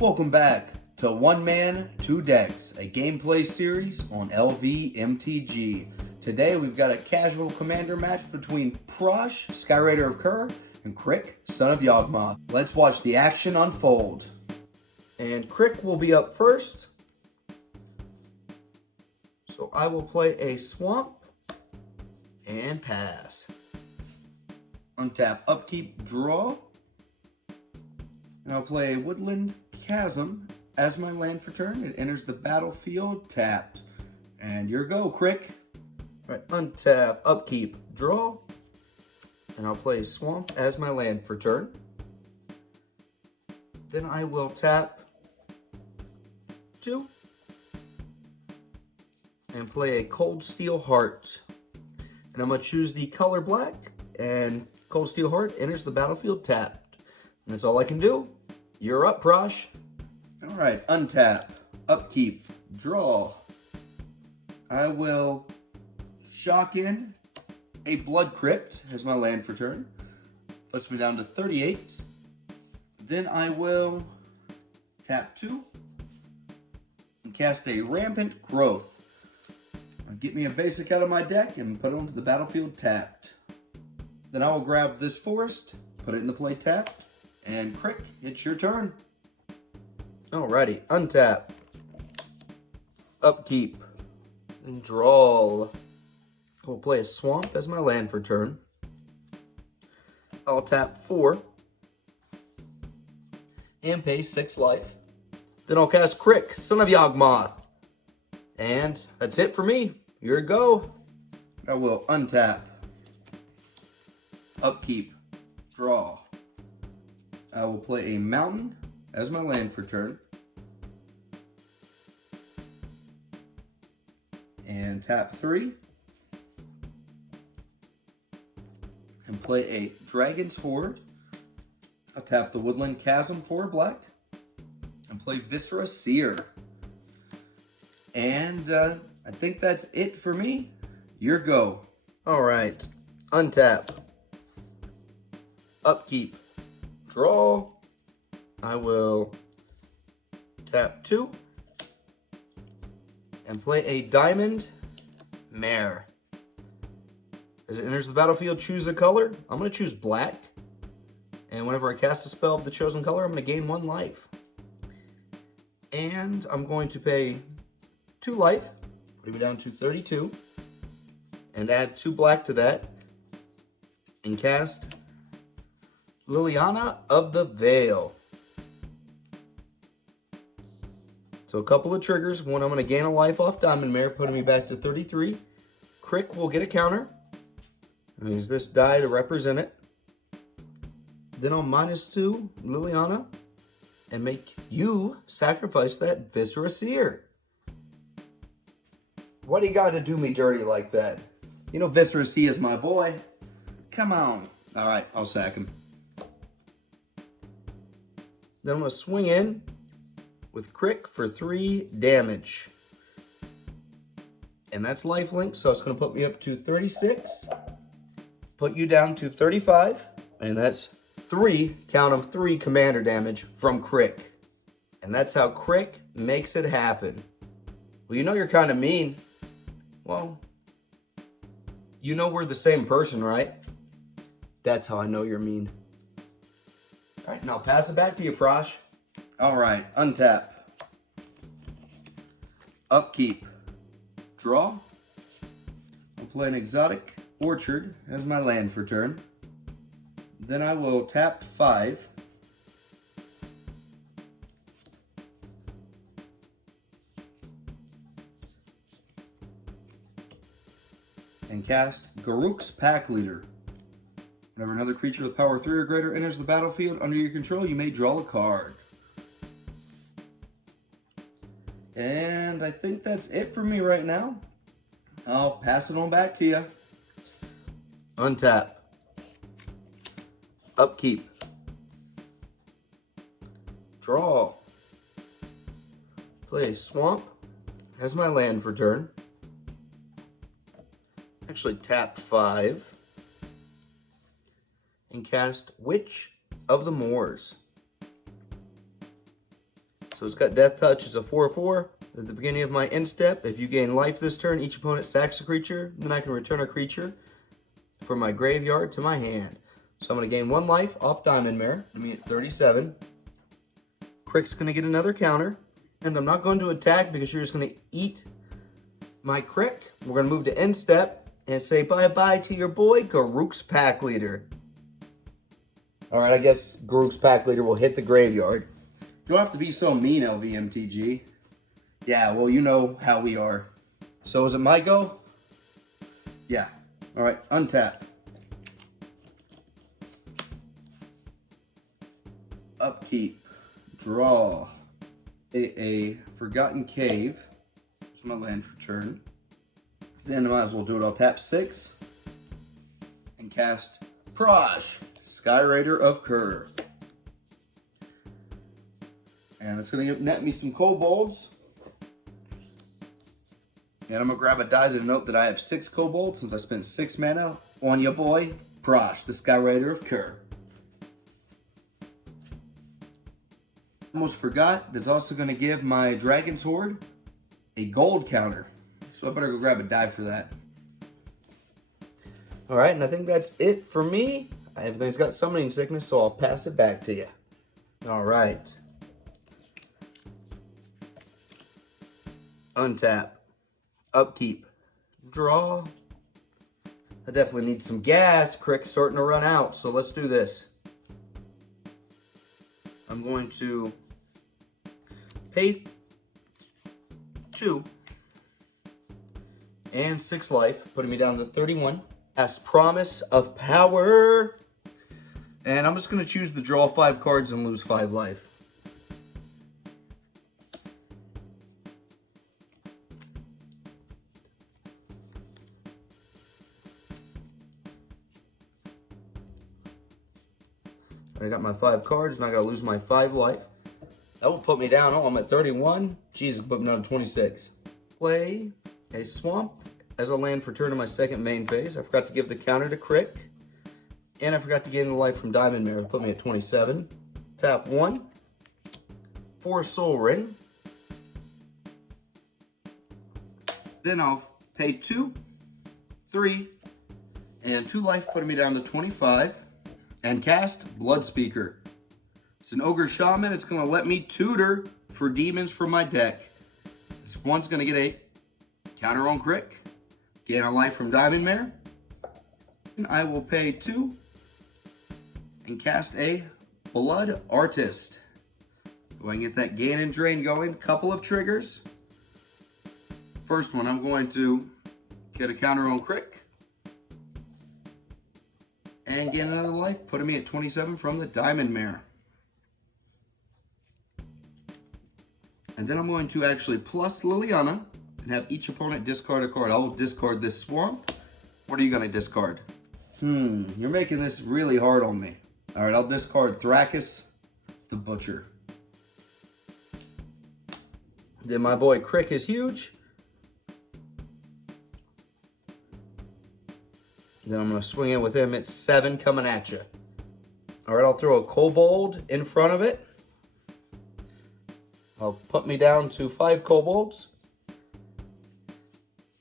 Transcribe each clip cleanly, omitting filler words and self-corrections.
Welcome back to One Man, Two Decks, a gameplay series on LVMTG. Today we've got a casual commander match between Prossh, Skyraider of Kher, and Crick, son of Yawgmoth. Let's watch the action unfold. And Crick will be up first. So I will play a Swamp and pass. Untap, upkeep, draw. And I'll play a Woodland Chasm as my land for turn. It enters the battlefield tapped. And your go, Crick. Right, untap, upkeep, draw. And I'll play Swamp as my land for turn. Then I will tap 2 and play a Cold Steel Heart. And I'm going to choose the color black, and Cold Steel Heart enters the battlefield tapped. And that's all I can do. You're up, Prossh. All right, untap, upkeep, draw. I will shock in a Blood Crypt as my land for turn. Puts me down to 38. Then I will tap 2 and cast a Rampant Growth. Get me a basic out of my deck and put it onto the battlefield tapped. Then I will grab this forest, put it in the play tapped, and Crick, it's your turn. Alrighty, untap, upkeep, and draw. I'll play a Swamp as my land for turn. I'll tap 4 and pay 6 life. Then I'll cast Crick, son of Yawgmoth. And that's it for me. Your go. I will untap, upkeep, draw. I will play a Mountain as my land for turn. And tap 3. And play a Dragon's Horde. I'll tap the Woodland Chasm for black. And play Viscera Seer. And I think that's it for me. Your go. All right. Untap. Upkeep. Draw. I will tap 2 and play a Diamond Mare. As it enters the battlefield, choose a color. I'm going to choose black. And whenever I cast a spell of the chosen color, I'm going to gain 1 life. And I'm going to pay 2 life, putting me down to 32. And add 2 black to that. And cast Liliana of the Veil. So a couple of triggers. One, I'm going to gain a life off Diamond Mare, putting me back to 33. Crick will get a counter. I'll use this die to represent it. Then I'll -2 Liliana and make you sacrifice that Viscera Seer. Why do you got to do me dirty like that? You know Viscera Seer is my boy. Come on. All right, I'll sack him. Then I'm going to swing in with Crick for 3 damage. And that's lifelink, so it's going to put me up to 36. Put you down to 35. And that's 3, count of 3 commander damage from Crick. And that's how Crick makes it happen. Well, you know you're kind of mean. Well, you know we're the same person, right? That's how I know you're mean. All right, now pass it back to you, Prossh. All right, untap. Upkeep. Draw. I'll play an Exotic Orchard as my land for turn. Then I will tap 5. And cast Garruk's Pack Leader. Whenever another creature with power 3 or greater enters the battlefield under your control, you may draw a card. And I think that's it for me right now. I'll pass it on back to you. Untap. Upkeep. Draw. Play a Swamp as my land for turn. Actually tap 5. And cast Witch of the Moors. So it's got Death Touch as a 4/4. At the beginning of my end step, if you gain life this turn, each opponent sacks a creature. Then I can return a creature from my graveyard to my hand. So I'm going to gain 1 life off Diamond Mare. Put me at 37. Crick's going to get another counter. And I'm not going to attack because you're just going to eat my Crick. We're going to move to end step and say bye-bye to your boy, Garruk's Pack Leader. Alright, I guess Garruk's Pack Leader will hit the graveyard. You don't have to be so mean, LVMTG. Yeah, well, you know how we are. So is it my go? Yeah. Alright, untap. Upkeep. Draw. A Forgotten Cave. It's my land for turn. Then I might as well do it. I'll tap 6 and cast Prossh, Skyraider of Kher. And it's going to net me some kobolds. And I'm going to grab a die to note that I have 6 kobolds since I spent 6 mana on your boy, Prossh, the Skyraider of Kher. Almost forgot, that's also going to give my Dragon's Horde a gold counter. So I better go grab a die for that. Alright, and I think that's it for me. Everything's got summoning sickness, so I'll pass it back to you. Alright. Untap. Upkeep. Draw. I definitely need some gas. Crick's starting to run out, so let's do this. I'm going to pay 2 and 6 life, putting me down to 31. Cast Promise of Power. And I'm just going to choose to draw 5 cards and lose 5 life. I got my 5 cards, and I gotta lose my 5 life. That will put me down. Oh, I'm at 31. Jesus, put me down to 26. Play a Swamp as a land for turn in my second main phase. I forgot to give the counter to Crick. And I forgot to gain the life from Diamond Mare. Put me at 27. Tap 1. 4 Soul Ring. Then I'll pay 2, 3, and 2 life, putting me down to 25. And cast Blood Speaker. It's an Ogre Shaman. It's going to let me tutor for demons from my deck. This one's going to get a counter on Crick. Gain a life from Diamond Mare. And I will pay 2 and cast a Blood Artist. So I can get that gain and drain going. Couple of triggers. First one, I'm going to get a counter on Crick. And get another life, putting me at 27 from the Diamond Mare. And then I'm going to actually plus Liliana and have each opponent discard a card. I will discard this Swamp. What are you going to discard? You're making this really hard on me. All right, I'll discard Thrakkus the Butcher. Then my boy Crick is huge. Then I'm going to swing in with him at 7 coming at you. All right, I'll throw a Kobold in front of it. I'll put me down to 5 Kobolds.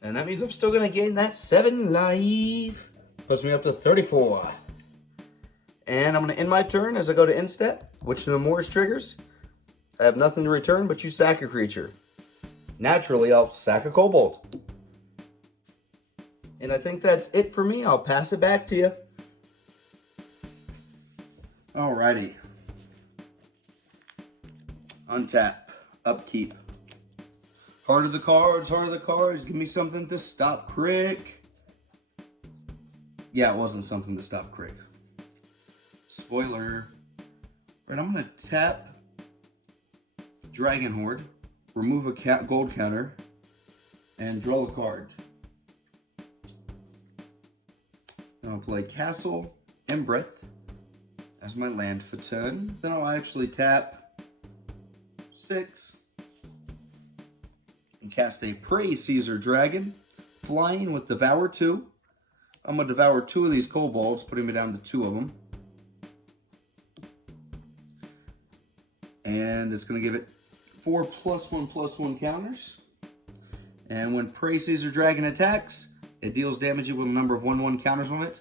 And that means I'm still going to gain that 7 life. Puts me up to 34. And I'm going to end my turn as I go to end step, which the Morris triggers. I have nothing to return, but you sack a creature. Naturally, I'll sack a Kobold. And I think that's it for me. I'll pass it back to you. Alrighty. Untap. Upkeep. Heart of the cards, heart of the cards. Give me something to stop Crick. Yeah, it wasn't something to stop Crick. Spoiler. Alright, I'm going to tap Dragon Horde. Remove a gold counter. And draw a card. I'll play Castle Embreth as my land for turn. Then I'll actually tap 6 and cast a Praise Caesar Dragon, flying with Devour 2. I'm going to devour 2 of these kobolds, putting me down to 2 of them. And it's going to give it 4 +1/+1 counters. And when Prey Caesar Dragon attacks, it deals damage with a number of 1/1 counters on it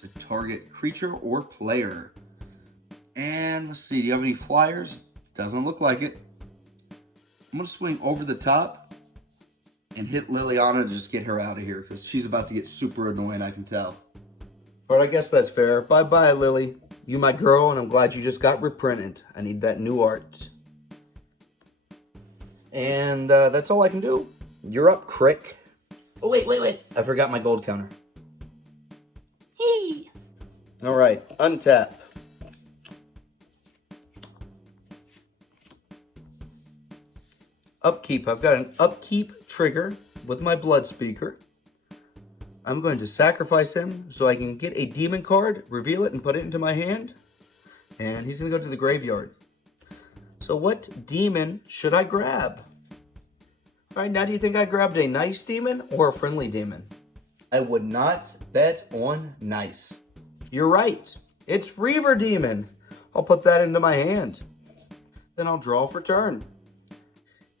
to target creature or player. And let's see, do you have any flyers? Doesn't look like it. I'm gonna swing over the top and hit Liliana to just get her out of here because she's about to get super annoying, I can tell. But I guess that's fair. Bye-bye, Lily. You my girl, and I'm glad you just got reprinted. I need that new art. And that's all I can do. You're up, Crick. Oh, wait. I forgot my gold counter. Yee. All right, untap. Upkeep. I've got an upkeep trigger with my blood speaker. I'm going to sacrifice him so I can get a demon card, reveal it, and put it into my hand. And he's going to go to the graveyard. So what demon should I grab? All right, now do you think I grabbed a nice demon or a friendly demon? I would not bet on nice. You're right. It's Reaver Demon. I'll put that into my hand. Then I'll draw for turn.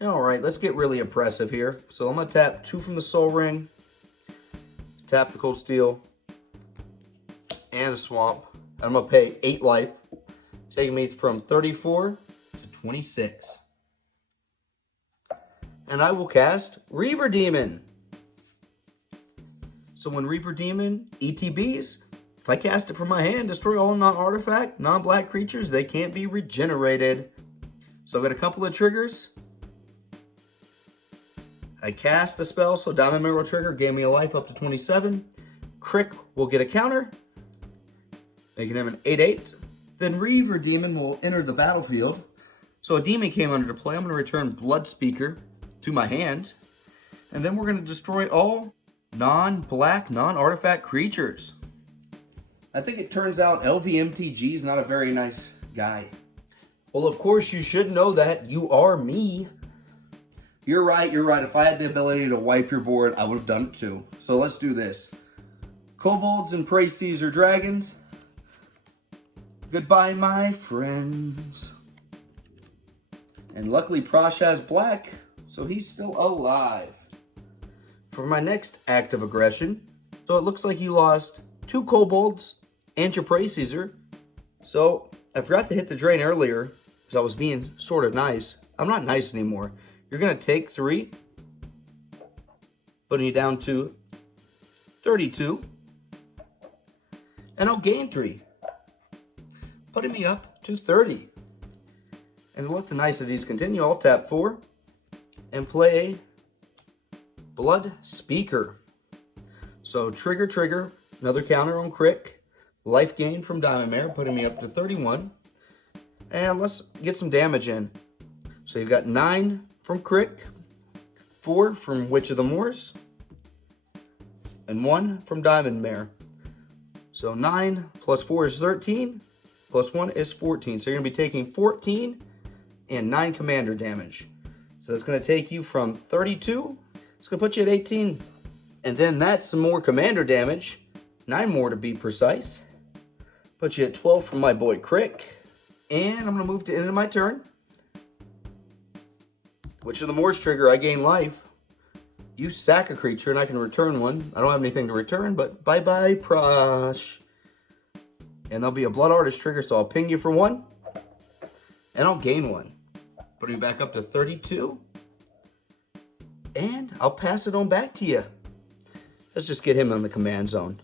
All right, let's get really impressive here. So I'm going to tap 2 from the Soul Ring. Tap the Cold Steel. And a Swamp. I'm going to pay 8 life. Taking me from 34 to 26. And I will cast Reaver Demon. So when Reaver Demon ETBs, if I cast it from my hand, destroy all non-artifact, non-black creatures, they can't be regenerated. So I've got a couple of triggers. I cast a spell, so Diamond Mineral Trigger gave me a life up to 27. Crick will get a counter, making him an 8/8. Then Reaver Demon will enter the battlefield. So a demon came under play. I'm going to return Blood Speaker to my hand. And then we're going to destroy all non-black, non-artifact creatures. I think it turns out LVMTG is not a very nice guy. Well, of course, you should know that. You are me. You're right. If I had the ability to wipe your board, I would have done it too. So let's do this. Kobolds and Prey Caesar Dragons. Goodbye, my friends. And luckily, Prossh has black, so he's still alive. For my next act of aggression, so it looks like you lost 2 kobolds and your Prey Caesar. So I forgot to hit the drain earlier because I was being sort of nice. I'm not nice anymore. You're going to take 3, putting you down to 32, and I'll gain 3, putting me up to 30. And to let the niceties continue, I'll tap 4 and play Blood Speaker. So trigger, another counter on Crick, life gain from Diamond Mare, putting me up to 31. And let's get some damage in. So you've got 9 from Crick, 4 from Witch of the Moors, and 1 from Diamond Mare. So 9 plus 4 is 13, plus 1 is 14. So you're going to be taking 14 and 9 commander damage. So it's going to take you from 32, it's going to put you at 18. And then that's some more commander damage, 9 more to be precise. Put you at 12 from my boy Crick. And I'm going to move to end of my turn. Witch of the Moors trigger, I gain life. You sack a creature and I can return one. I don't have anything to return, but bye-bye, Prossh. And there'll be a Blood Artist trigger, so I'll ping you for 1. And I'll gain 1. Putting you back up to 32. And I'll pass it on back to you. Let's just get him in the command zone.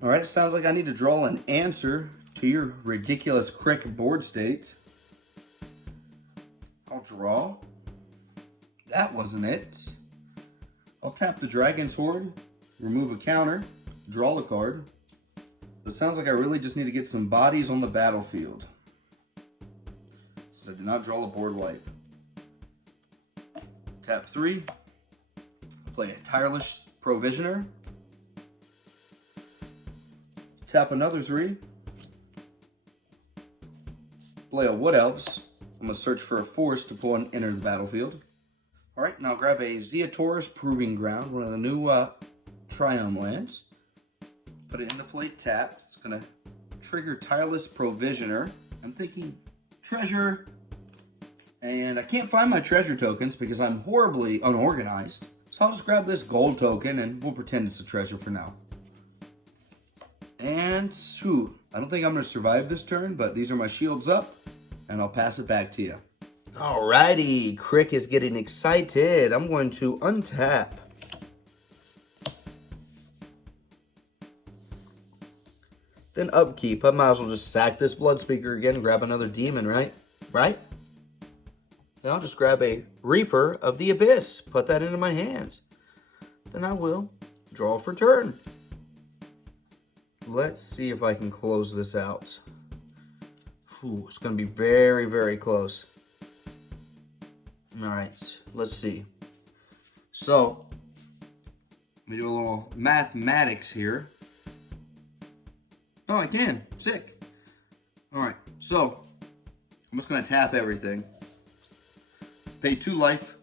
All right, it sounds like I need to draw an answer to your ridiculous Crick board state. I'll draw. That wasn't it. I'll tap the Dragon's Horde, remove a counter, draw a card. It sounds like I really just need to get some bodies on the battlefield, since I did not draw a board wipe. Tap 3, play a Tireless Provisioner. Tap another 3, play a Wood Elves. I'm going to search for a force to pull and enter the battlefield. All right, now grab a Zeotaurus Proving Ground, one of the new Triumph lands. Put it in the play tapped. It's going to trigger Tireless Provisioner. I'm thinking treasure. And I can't find my treasure tokens because I'm horribly unorganized. So I'll just grab this gold token and we'll pretend it's a treasure for now. And, I don't think I'm going to survive this turn, but these are my shields up, and I'll pass it back to you. Alrighty, Crick is getting excited. I'm going to untap. Then upkeep. I might as well just sack this Blood Speaker again and grab another demon, right? Right? Then I'll just grab a Reaper of the Abyss. Put that into my hands. Then I will draw for turn. Let's see if I can close this out. Ooh, it's going to be very, very close. All right, let's see. So, let me do a little mathematics here. Oh, I can. Sick. All right, so I'm just going to tap everything. Pay 2 life.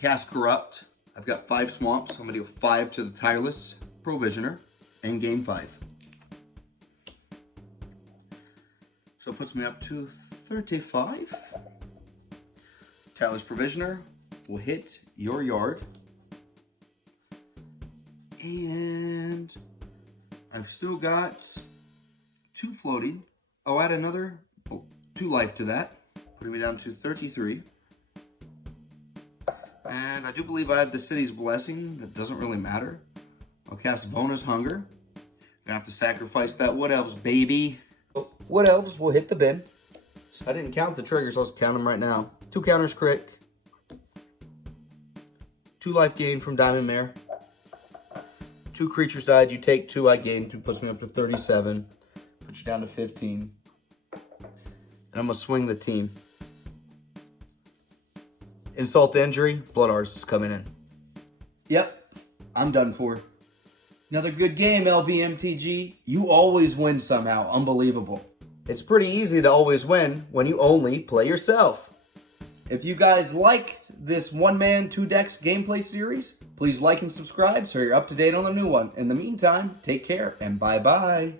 Cast Corrupt. I've got 5 swamps. I'm going to do 5 to the Tireless Provisioner. And gain 5. So it puts me up to 35. Tireless Provisioner will hit your yard. And I've still got 2 floating. I'll add another 2 life to that, putting me down to 33. And I do believe I have the City's Blessing. That doesn't really matter. I'll cast Bonus Hunger. Gonna have to sacrifice that Wood Elves, baby. Wood Elves will hit the bin. I didn't count the triggers, let's count them right now. 2 counters Crick. 2 life gain from Diamond Mare. 2 creatures died, you take 2, I gain 2, puts me up to 37. Put you down to 15. And I'm gonna swing the team. Insult to injury, Blood Artist is coming in. Yep, I'm done for. Another good game, LVMTG. You always win somehow. Unbelievable. It's pretty easy to always win when you only play yourself. If you guys liked this 1-man, 2 decks gameplay series, please like and subscribe so you're up to date on the new one. In the meantime, take care and bye-bye.